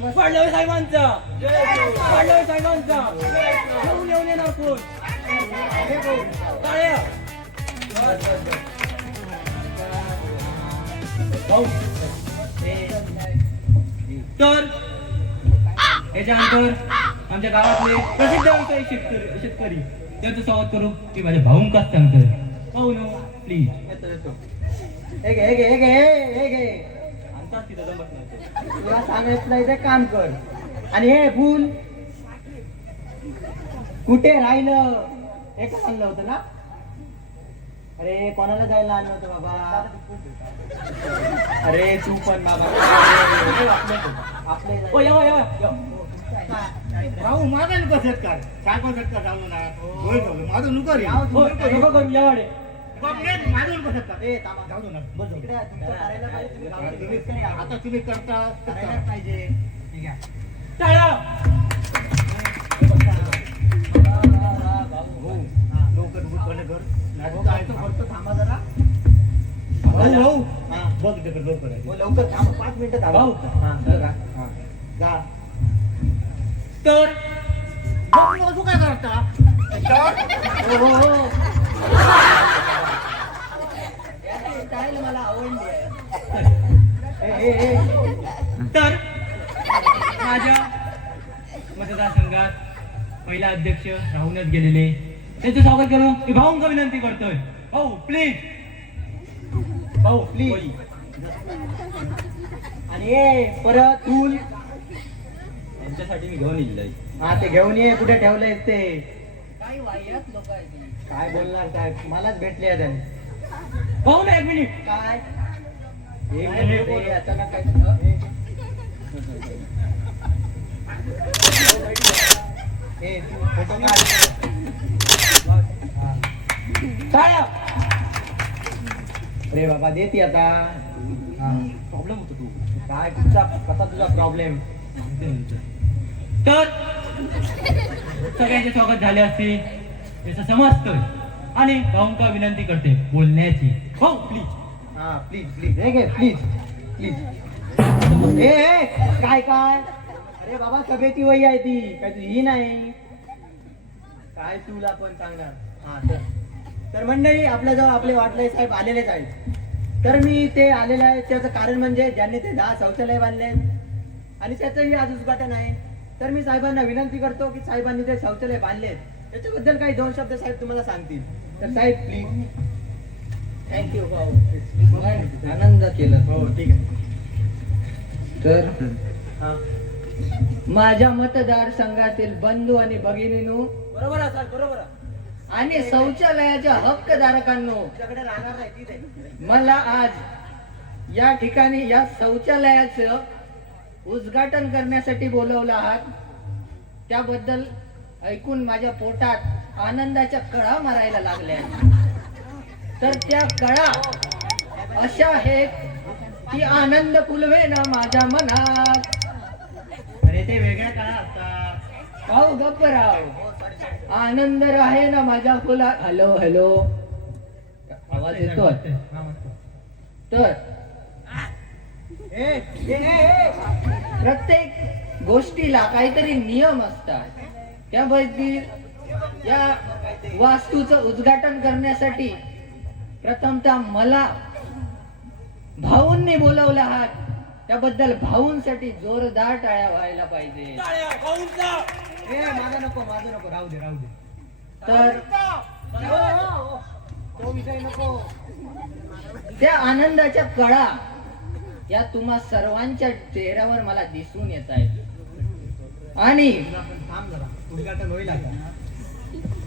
फडणवीस साहेबांचा फडणवीस साहेबांचा येऊन येणार कोण टाळ्या भाऊ तर याच्यानंतर आमच्या गावातले प्रसिद्ध व्यवसायिक शेतकरी त्यांचं स्वागत करू की माझ्या भाऊंकाच सांगतोय भाऊ नो प्लीज तिथं जमत नाही तुला सांगितलंय ते काम कर. आणि हे फुल कुठे राहिलं हे का आणलं होतं ना? अरे कोणाला जायला आणलं होतं बाबा? अरे तू पण बाबा आपले राहू माझा नुका सत्कार साहेब सत्कार जाऊ ना माझं नुका रे माझं नुका सत्कार जाऊ ना बस आता तुम्ही करता पाहिजे. लवकर थांबा जरा भाऊ बघ तिकडे लवकर लवकर थांब 5 मिनिटं थांबा. तर तू काय करता मला आवडली. तर माझ्या मतदारसंघात पहिला अध्यक्ष राहूनच गेलेले त्यांचं स्वागत करू की भाऊंका विनंती करतोय. भाऊ प्लीज भाऊ प्लीज. आणि परत फुल यांच्यासाठी मी घेऊन येईल. हा ते घेऊन ये. कुठे ठेवलंय ते? काय बोलणार काय? मलाच भेटले त्यांनी. भाऊ ना 1 मिनिट. काय 1 मिनिट हे अचानक काय? तू फोटो काढ. टाळ्या. अरे बाबा दे ती आता. प्रॉब्लेम होतो तू काय कसा तुझा प्रॉब्लेम? तर सगळ्यांचे स्वागत झाले असते याचं समजतोय आणि भाऊंका विनंती करते बोलण्याची. भाऊ प्लीज. हा प्लीज प्लीज हे घे प्लीज प्लीज. ए काय काय? अरे बाबा सभेची वही आहे ती काय तुझी नाही काय तुला पण सांगणार. हा तर मंडळी आपल्याजवळ आपले वाटले साहेब आलेलेच आहेत. तर मी ते आलेले आहे त्याचं कारण म्हणजे ज्यांनी ते 10 शौचालय बांधले आणि त्याचंही आज उद्घाटन आहे. तर मी साहेबांना विनंती करतो की साहेबांनी ते शौचालय बांधलेत त्याच्याबद्दल काही 2 शब्द साहेब तुम्हाला सांगतील. तर साहेब प्लीज. थँक्यू भाऊ. आनंद केला. हो ठीक आहे. तर माझ्या मतदारसंघातील बंधू आणि भगिनींनो बरोबर आहे साहेब बरोबर आहे. आणि शौचालयाच्या हक्कधारकांनो तुझ्याकडे राहणार नाही तिथे. मला आज या ठिकाणी या शौचालयाचं उद्घाटन करण्यासाठी बोलवलं आहात. त्याबद्दल ऐकून माझ्या पोटात आनंदाच्या कळा मारायला लागल्या. तर त्या कळा अशा आहेत की आनंद फुलवे ना माझ्या मनात. अरे ते वेगळ्या काळा असतात. भाऊ गप्प राव. आनंद आहे ना माझ्या फुलात. हॅलो हॅलो आवाज येतोय. तर प्रत्येक गोष्टीला काहीतरी नियम असतात. त्यापैकी या वास्तूचं उद्घाटन करण्यासाठी प्रथमतः मला भाऊंनी बोलवलं आहात. त्याबद्दल भाऊंसाठी जोरदार टाळ्या व्हायला पाहिजे. माझं नको राहू दे तर तो विषय नको. त्या आनंदाच्या कळा या तुम्हा सर्वांच्या चेहऱ्यावर मला दिसून येत आहेत. आणि थांब जरा उद्घाटन होईल आता.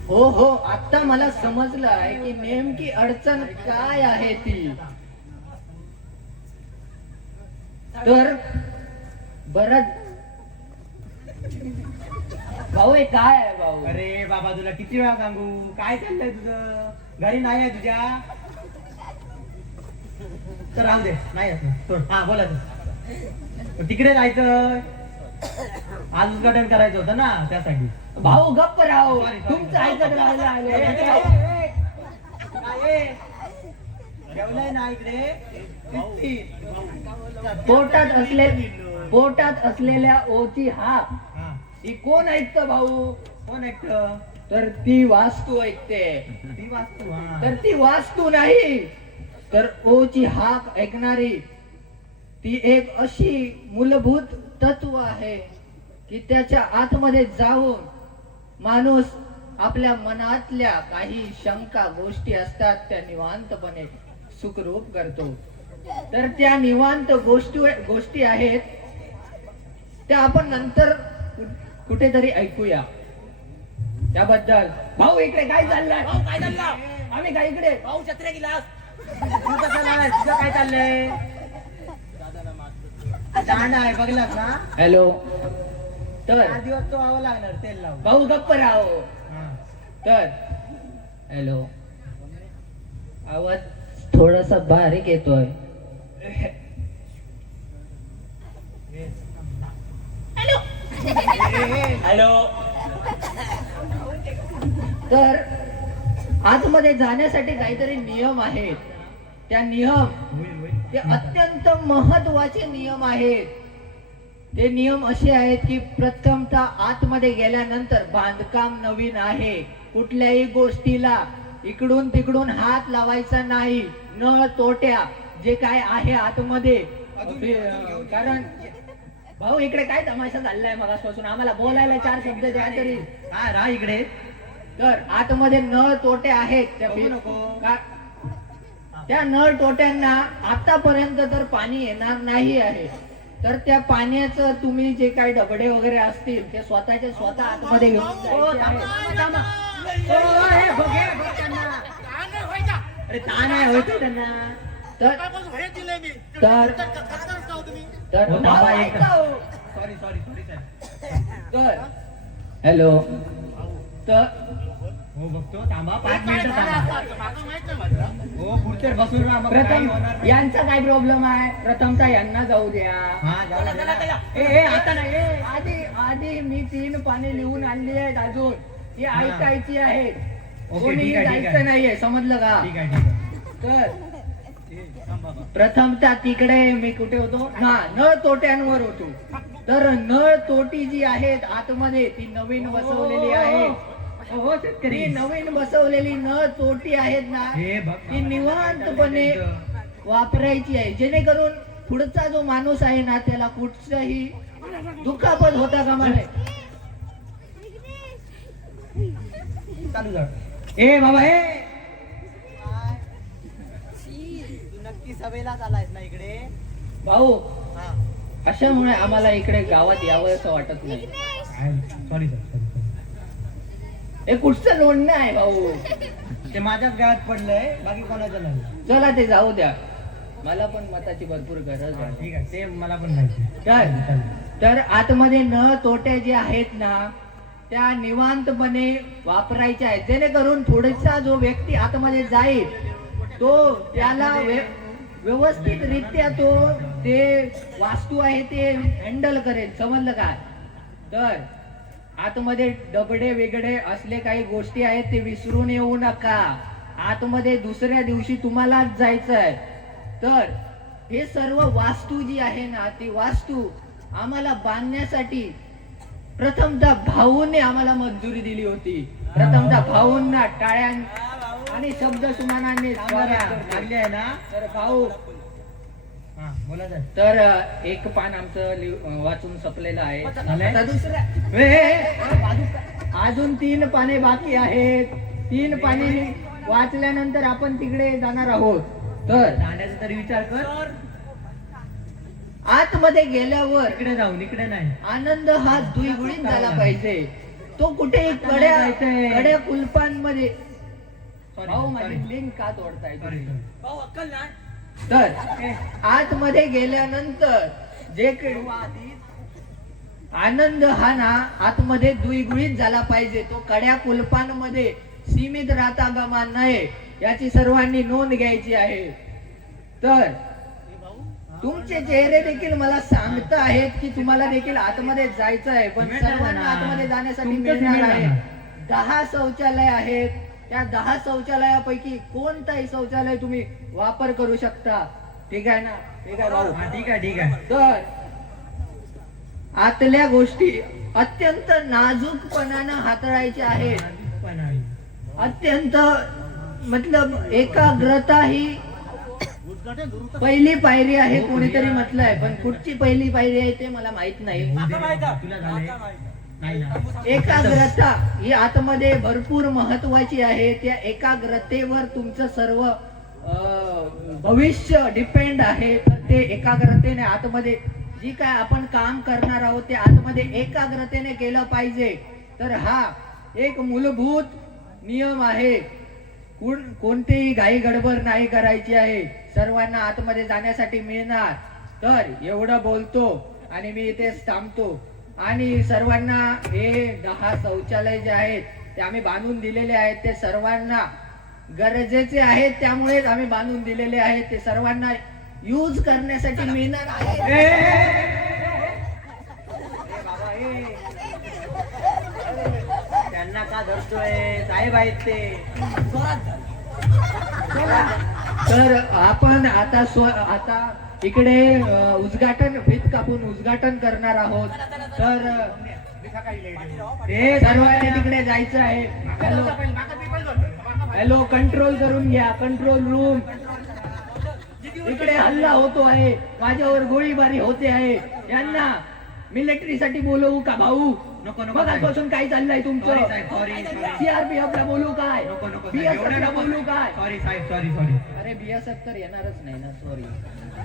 हो आता मला समजलं आहे की नेमकी अडचण काय आहे ती. तर बरं भाऊ हे काय आहे भाऊ? अरे बाबा तुला किती वेळा सांगू काय चाललंय तुझं? घरी नाही आहे तुझ्या? तर राहू दे नाही हा बोला तू. तिकडे जायचं आज उद्घाटन करायचं होतं ना त्यासाठी. भाऊ गप्प राहू. तुमचं ऐकत राहायला आलं. जेवलंय ना इकडे पोटात असले पोटात असलेल्या ओची हाक हा. ही कोण ऐकतं भाऊ? कोण ऐकतं? तर ती वास्तू ऐकते. ती वास्तू. हा. तर ती वास्तू नाही, तर ओची हाक ऐकणारी ती एक अशी मूलभूत तत्व आहे की त्याच्या आतमध्ये जाऊन माणूस आपल्या मनातल्या काही शंका गोष्टी असतात त्या निवांतपणे सुखरूप करतो. तर त्या निवांत गोष्टी आहेत त्या आपण नंतर कुठेतरी ऐकूया. त्याबद्दल भाऊ इकडे काय चाललंय? काय चाललं? आम्ही काय इकडे भाऊ छत्र्या गिलास. तू कसं लावाय? तुझं काय चाललंय? दांडा आहे बघलास ना? हॅलो. तर 4 दिवस तो व्हावं लागणार तेल लावून. भाऊ गप्प राहो. हा. तर हॅलो, आवाज थोडासा बारीक येतोय. हॅलो. तर आतमध्ये जाण्यासाठी काहीतरी नियम आहेत. त्या नियम ते अत्यंत महत्वाचे नियम आहेत. ते नियम असे आहेत की प्रथमतः आतमध्ये गेल्यानंतर बांधकाम नवीन आहे. कुठल्याही गोष्टीला इकडून तिकडून हात लावायचा नाही. नळ तोट्या जे काय आहे आतमध्ये. कारण भाऊ इकडे काय तमाशा चाललाय मगासपासून? आम्हाला बोलायला 4 शब्द द्या तरी. हा राह इकडे. तर आतमध्ये नळ तोटे आहेत. बघू नको. त्या नळ टोट्यांना आतापर्यंत तर पाणी येणार नाही आहे. तर त्या पाण्याचं तुम्ही जे काही डबडे वगैरे असतील ते स्वतःच्या स्वतः आतमध्ये घेऊन जायचे आहे. हे बघ, हे बघ त्यांना. अरे ताण आहे होतो त्यांना. तर तर तर हो, थांबा एक. ऐका हो. सॉरी साहेब. तर हॅलो. तर हो बघतो. थांबा 5 मिनिटं थांबा. हो पुढचे बसून राहा, मग काही प्रथम होणार नाही. यांचा काय प्रॉब्लेम आहे? प्रथमतः यांना जाऊ द्या. हा जाऊ दे. ए आता नाही. ए, आधी मी 3 पाने लिहून आणली आहेत अजून. ती हा. ऐकायची आहेत. ओके, कोणी ठीक आहे, ठीक आहे. जायचं नाहीये. समजलं का? ठीक आहे ठीक आहे. तर थांब बाबा. प्रथमतः तिकडे मी कुठे होतो? हा, नळ तोट्यांवर होतो. तर नळ तोटी जी आहेत आतमध्ये ती नवीन बसवलेली आहे. हो शेतकरी. ती नवीन बसवलेली नळ तोटी आहेत ना, हे बघ ती निवांतपणे वापरायची आहे. जेणेकरून पुढचा जो माणूस आहे ना त्याला कुठचाही दुखापत होता कामा नये. चालू जा. ए बाबा ए. तू नक्की सभेला आलायस ना इकडे? भाऊ हा. अशामुळे आम्हाला इकडे गावात यावं असं वाटत नाही. Sorry sir. हे कुठचं लोणणं आहे भाऊ? ते माझ्याच गावात पडलंय, बाकी कोणाचं नाही. चला ते जाऊ द्या. मला पण मताची भरपूर गरज हा, आहे. ठीक आहे. ते मला पण माहिती. तर आतमध्ये नळ तोटे जे आहेत ना त्या निवांतपणे वापरायच्या आहेत. जेणेकरून पुढचा जो व्यक्ती आतमध्ये जाईल तो त्याला व्यवस्थित रित्या तो ते वास्तू आहे ते हँडल करेल. समजलं का? तर आतमध्ये डबडे वेगळे असले काही गोष्टी आहेत ते विसरून येऊ नका. आतमध्ये दुसऱ्या दिवशी तुम्हालाच जायचं आहे. तर हे सर्व वास्तू जी आहे ना ती वास्तू आम्हाला बांधण्यासाठी प्रथमतः भाऊने आम्हाला मंजुरी दिली होती. प्रथमतः भाऊंना टाळ्या आणि शब्द सुमनांनी लागली आहे ना? तर भाऊ हा बोला सर. तर एक पान आमचं वाचून संपलेलं आहे. झालंय? आता अजून 3 पाने बाकी आहेत. 3 पाने वाचल्यानंतर आपण तिकडे जाणार आहोत. तर दांड्याचा तरी विचार कर. आतमध्ये गेल्यावर इकडे जाऊन इकडे नाही. आनंद हा द्विगुणित झाला पाहिजे. तो कुठेही कड्या कुलपांमध्ये. भाऊ माझी लिंक का तोडताय तुम्ही? भाऊ अक्कल ना. तर आतमध्ये गेल्यानंतर जे काही आनंद हा ना आतमध्ये द्विगुणित झाला पाहिजे. तो कड्या कुलपांमध्ये सीमित राहता कामा नये याची सर्वांनी नोंद घ्यायची आहे. तर तुमचे चेहरे देखील मला सांगत आहेत की तुम्हाला देखील आतमध्ये जायचं आहे. पण सर्वांना आतमध्ये जाण्यासाठी मिळणार आहे. 10 शौचालय आहेत. त्या 10 शौचालयापैकी कोणताही शौचालय तुम्ही वापर करू शकता. ठीक आहे ना? ठीक आहे भाऊ. हा ठीक आहे ठीक आहे. तर आतल्या गोष्टी अत्यंत नाजूकपणानं हाताळायच्या आहेत. पण आहे. अत्यंत मतलब एकाग्रता ही पहिली पायरी आहे कोणीतरी म्हटलंय, पण कुठची पहिली पायरी आहे ते मला माहित नाही. तुला झालंय? नाही ना. एकाग्रता ही आतमध्ये भरपूर महत्वाची आहे. त्या एकाग्रतेवर तुमचं सर्व भविष्य डिपेंड आहे. तर ते एकाग्रतेने आतमध्ये जी काय आपण काम करणार आहोत ते आतमध्ये एकाग्रतेने केलं पाहिजे. तर हा एक मूलभूत नियम आहे. कोणतीही घाई गडबड नाही करायची आहे. सर्वांना आतमध्ये जाण्यासाठी मिळणार. तर एवढं बोलतो आणि मी इथेच थांबतो. आणि सर्वांना हे 10 शौचालय जे आहेत ते आम्ही बांधून दिलेले आहेत. ते सर्वांना गरजेचे आहेत, त्यामुळेच आम्ही बांधून दिलेले आहेत. ते सर्वांना यूज करण्यासाठी मिळणार आहे. त्यांना का धरतोय? साहेब आहेत ते. तर आपण आता इकडे उद्घाटन फीत कापून उद्घाटन करणार आहोत. तर हे सर्वांनी तिकडे जायचं आहे. हॅलो, कंट्रोल करून घ्या. Control room. इकडे हल्ला होतो आहे, माझ्यावर गोळीबारी होते आहे. यांना मिलिटरी साठी बोलवू का भाऊ? नको नको. मगापासून काय चाललंय तुमचं? सॉरी साहेब, सॉरी सॉरी. सीआरपीएफ ला बोलू काय? नको नको. BSF ला बोलू काय? सॉरी साहेब, सॉरी सॉरी. अरे BSF तर येणारच नाही ना. सॉरी.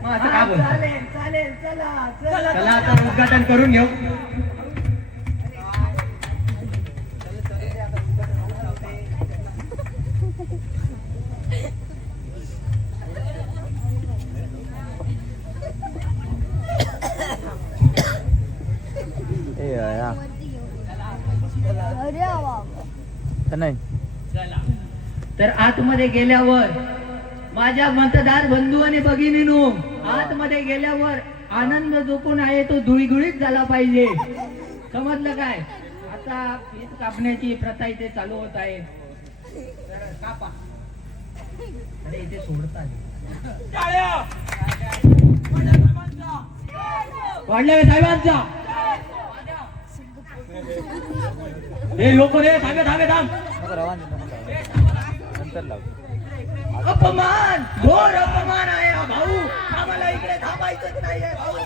मग असं का बोलतो? चालेल चालेल. चला चला चला आता उद्घाटन करून घेऊ. तर आतमध्ये गेल्यावर माझ्या मतदार बंधू आणि भगिनीनो, आतमध्ये गेल्यावर आनंद जो पण आहे तो धुळीधुळीत झाला पाहिजे. समजलं काय? आता फीत कापण्याची प्रथा इथे चालू होत आहे. तर कापा. अरे इथे सोडतात. वाढल्या साहेबांचा हे लोक रे. थांबे थांबे थांब. अपमान, घोर अपमान आहे हा भाऊ. आम्हाला इकडे थांबायचंच नाहीये भाऊ.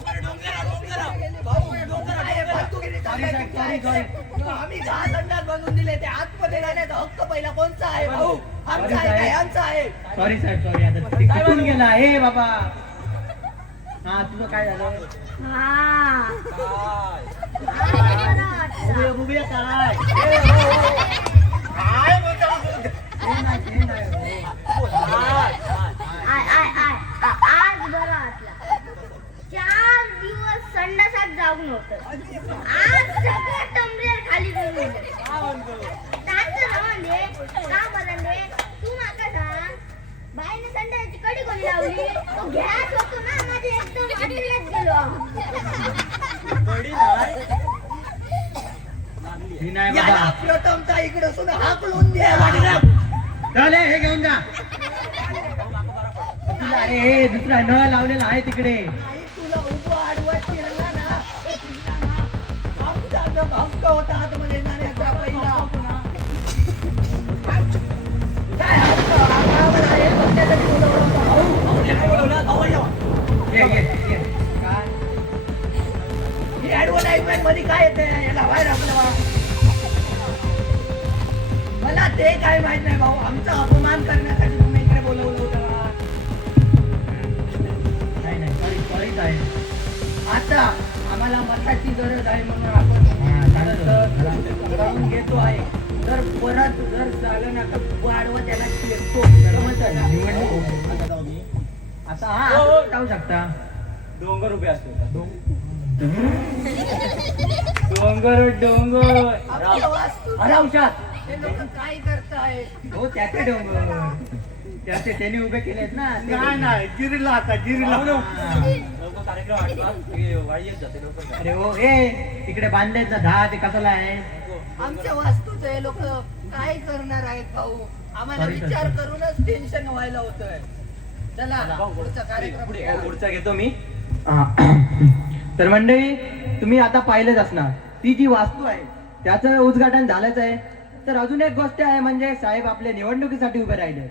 आम्ही 10 संडास बनवून दिले. ते आतमध्ये जाण्याचा हक्क पहिला कोणचा आहे भाऊ? आमचा आहे का यांचा आहे? सॉरी साहेब, सॉरी. आता ते कुठून गेला? हे बाबा. हा, तुझं काय झालं? उभे काय? आज बरं असला 4 दिवस संडासात जाऊन होत. आज सगळं टंबलेर खाली करून का म्हणले तू माका सांग, बाईने संडासाची कडी कोणी लावली? तो गॅस होतो ना, माझे एकदम आटल्यात गेलो. ही नाही याला बाबा. प्रथमता इकडे सुद्धा हाकलून द्या. चल हे घेऊन जा. तुला अरे हे दुसरा नळ लावलेला आहे तिकडे. तुला उभं आडवं फिरला ना, आमचा जो हक्क होता आतमध्ये जाण्याचा पहिला. काय हक्क? आम्हाला हे बघण्यासाठी बोलवलं होतं. ये. काय? ही ऍडव्हर्टाइजमेंट मध्ये काय येते? याला बाहेर आपल्याला मला ते काय माहित नाही भाऊ. आमचा अपमान करण्यासाठी तुम्ही इकडे बोलवलं होतं. नाही सॉरी, सॉरीच आहे. आता आम्हाला मताची गरज आहे म्हणून आपण करून घेतो आहे. तर परत जर झालं ना तर वाढवं त्याला शिकतो. आता हा जाऊ शकता. डोंगर उभे असतो. डोंगर डोंगर. हरावशात हे लोक काय करतायत? हो त्याचे डोंगर. त्याने उभे केलेत ना. नाही जिरीला आता जिरीला. अरे हो हे तिकडे बांधलेत ना 10 ते कसला आहे. आमच्या वास्तूच हे लोक काय करणार आहेत भाऊ? आम्हाला Sorry, sir. विचार करूनच टेन्शन व्हायला होतंय. चला पुढचा कार्यक्रम पुढचा घेतो मी. तर मंडळी तुम्ही आता पाहिलेच असणार ती जी वास्तू आहे त्याचं उद्घाटन झालंच आहे. तर अजून एक गोष्ट आहे म्हणजे साहेब आपले निवडणुकीसाठी उभे राहिले.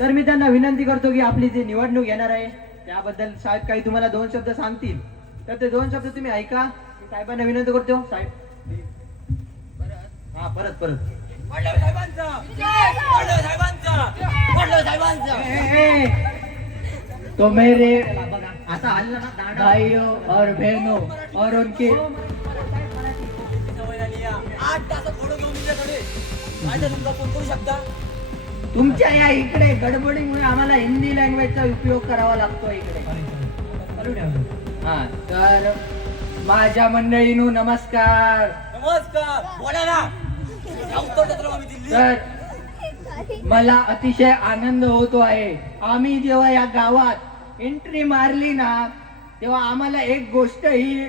तर मी त्यांना विनंती करतो की आपली जी निवडणूक येणार आहे त्याबद्दल साहेब काही तुम्हाला 2 शब्द सांगतील. तर ते 2 शब्द तुम्ही ऐका. मी साहेबांना विनंती करतो. साहेब हा परत तो मेरे आता हल्ला ना दांडा. भाइयों और बहनों और उनके तुमच्या या इकडे गडबडीमुळे आम्हाला हिंदी लँग्वेजचा उपयोग करावा लागतो इकडे. हा तर माझ्या मंडळींनो नमस्कार. तर मला अतिशय आनंद होतो आहे. आम्ही जेव्हा या गावात एंट्री मारली ना तेव्हा आम्हाला एक गोष्ट ही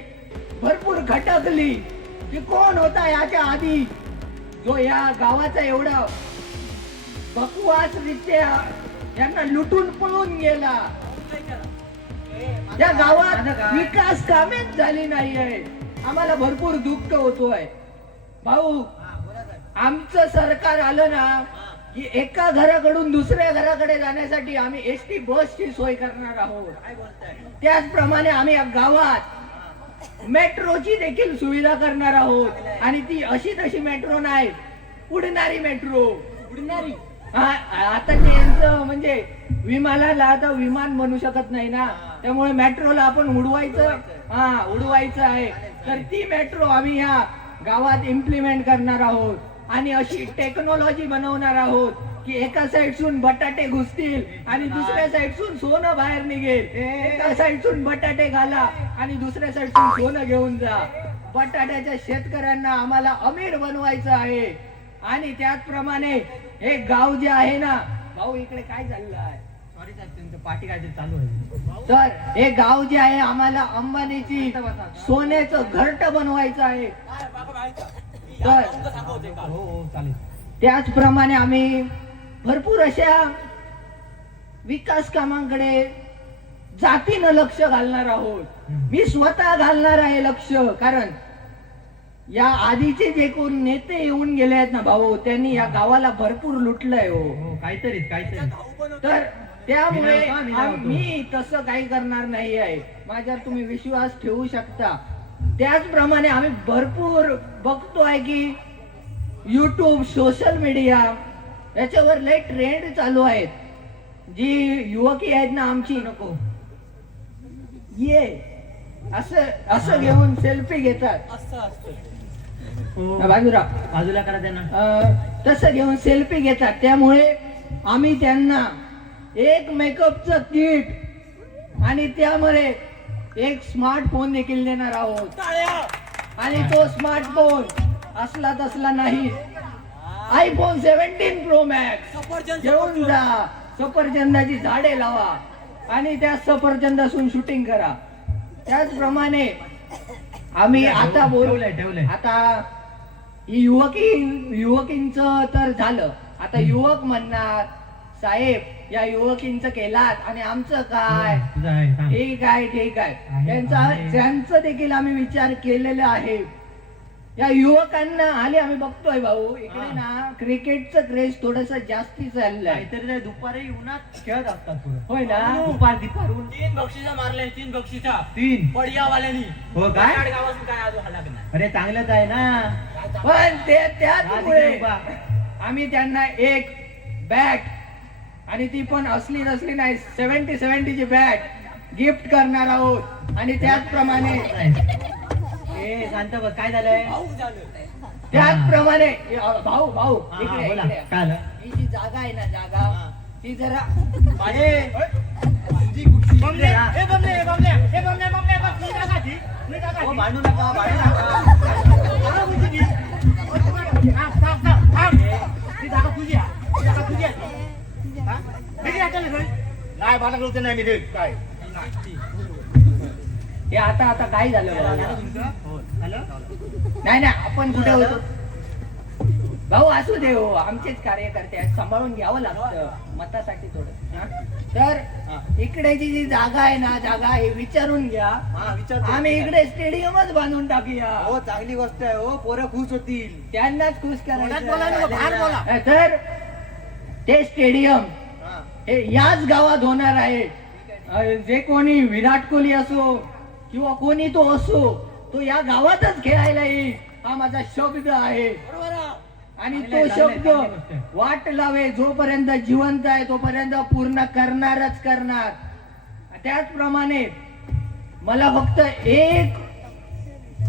भरपूर खटकली की कोण होता याच्या आधी जो या गावाचा एवढा बकवास रित्या यांना लुटून पळून गेला. या गावात विकास कामेच झाली नाही आहे. आम्हाला भरपूर दुःख होतोय भाऊ. आमचं सरकार आलं ना की एका घराकडून दुसऱ्या घराकडे जाण्यासाठी आम्ही एसटी बसची सोय करणार आहोत. त्याचप्रमाणे आम्ही या गावात मेट्रोची देखील सुविधा करणार आहोत. आणि ती अशी तशी मेट्रो नाही, उडणारी मेट्रो. उडणारी आता त्यांचं म्हणजे विमानाला आता विमान बनू शकत नाही ना, त्यामुळे मेट्रोला आपण उडवायचं आहे. तर ती मेट्रो आम्ही ह्या गावात इम्प्लिमेंट करणार आहोत आणि अशी टेक्नॉलॉजी बनवणार आहोत की एका साईडसून बटाटे घुसतील आणि दुसऱ्या साईडसून सोनं बाहेर निघेल. एका साईडसून बटाटे घाला आणि दुसऱ्या साईडसून सोनं घेऊन जा. बटाट्याच्या शेतकऱ्यांना आम्हाला अमीर बनवायचं आहे. आणि त्याचप्रमाणे हे गाव जे आहे ना भाऊ, इकडे काय चाललं आहे? सॉरी साहेब तुमचं पाठी काय चालू आहे. तर हे गाव जे आहे आम्हाला अंबानीची सोन्याचं घरट बनवायचं आहे. तर हो चालेल. त्याचप्रमाणे आम्ही भरपूर अशा विकास कामांकडे जातीनं लक्ष घालणार आहोत. मी स्वतः घालणार आहे लक्ष. कारण या आधीचे जे कोण नेते येऊन गेले आहेत ना भाऊ, त्यांनी या गावाला भरपूर लुटलंय हो. काहीतरी तर त्यामुळे मी तसं काही करणार नाही आहे. माझ्यावर तुम्ही विश्वास ठेवू शकता. त्याचप्रमाणे आम्ही भरपूर बघतोय की युट्यूब, सोशल मीडिया याच्यावर लय ट्रेंड चालू आहेत. जी युवकी आहेत ना आमची, नको ये असं घेऊन सेल्फी घेतात. बाजूला करा त्यांना. तसं घेऊन सेल्फी घेतात. त्यामुळे आम्ही त्यांना एक मेकअपचं किट आणि त्यामुळे एक स्मार्टफोन देखील देणार आहोत. आणि तो स्मार्टफोन असला तसला नाही, आयफोन 17 प्रो मॅक्स घेऊन जा. सफरचंदाची झाडे लावा आणि त्या सफरचंदासून शूटिंग करा. त्याचप्रमाणे आम्ही आता ठेवलंय. आता युवकींचं तर झालं. आता युवक म्हणणार साहेब या युवकींचं केलात आणि आमचं काय. ठीक आहे त्यांचं देखील आम्ही विचार केलेला आहे. या युवकांना आले आम्ही बघतोय भाऊ इकडे ना क्रिकेटचं क्रेज थोडस जास्ती चाललंय. काहीतरी दुपारी उन्हात खेळत असतात. होय ना. दुपारून 3 बक्षिसा मारले. 3 बक्षिसा 3 पडियावाल्यांनी. हो काय. गावातून काय अजून हलाक नाही. अरे चांगलंच आहे ना. पण त्यामुळे आम्ही त्यांना एक बॅट आणि ती पण असली नसली नाही 70 ची बॅट गिफ्ट करणार आहोत. आणि त्याचप्रमाणे शांत बस. काय झालंय. त्याचप्रमाणे भाऊ इकडे बोला. इकडे. काय झालं. ही जी जागा आहे ना जागा ती जरा भांडू नका. नाही मला कळतं नाही मी काय. हे आता काय झालं. नाही आपण कुठे होतो. भाऊ असू दे हो, आमचेच कार्यकर्ते आहेत, सांभाळून घ्यावं लागतं मतासाठी थोडं हा? तर इकडेची जी जागा आहे ना, जागा हे विचारून घ्या. हा विचार आम्ही इकडे स्टेडियमच बांधून टाकूया. हो चांगली गोष्ट आहे हो, पोरं खुश होतील. त्यांनाच खुश बोला नको, बाहेर बोला. करायचं. तर ते स्टेडियम हा. हे याच गावात होणार आहे. जे कोणी विराट कोहली असो किंवा कोणी तो असो, तो या गावातच खेळायला येईल, हा माझा शब्द आहे. आणि तो शब्द वाट लावे, जोपर्यंत जिवंत आहे तोपर्यंत पूर्ण करणारच करणार. त्याचप्रमाणे मला फक्त एक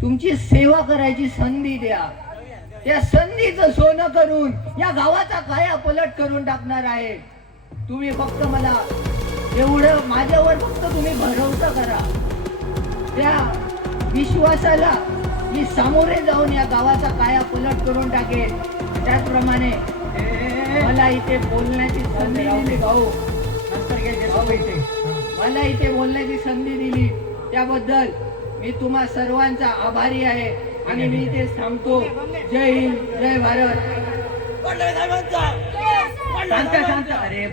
तुमची सेवा करायची संधी द्या. त्या संधीचं सोनं करून या गावाचा काया पलट करून टाकणार आहे. तुम्ही फक्त मला एवढं, माझ्यावर फक्त तुम्ही भरोसा करा. त्या विश्वासाला मी सामोरे जाऊन या गावाचा काया पलट करून टाकेल. त्याचप्रमाणे मला इथे बोलण्याची संधी दिली भाऊ, मला इथे बोलण्याची संधी दिली त्याबद्दल मी तुम्हा सर्वांचा आभारी आहे. आणि मी इथे थांबतो. जय हिंद, जय भारत. शांत शांत. अरे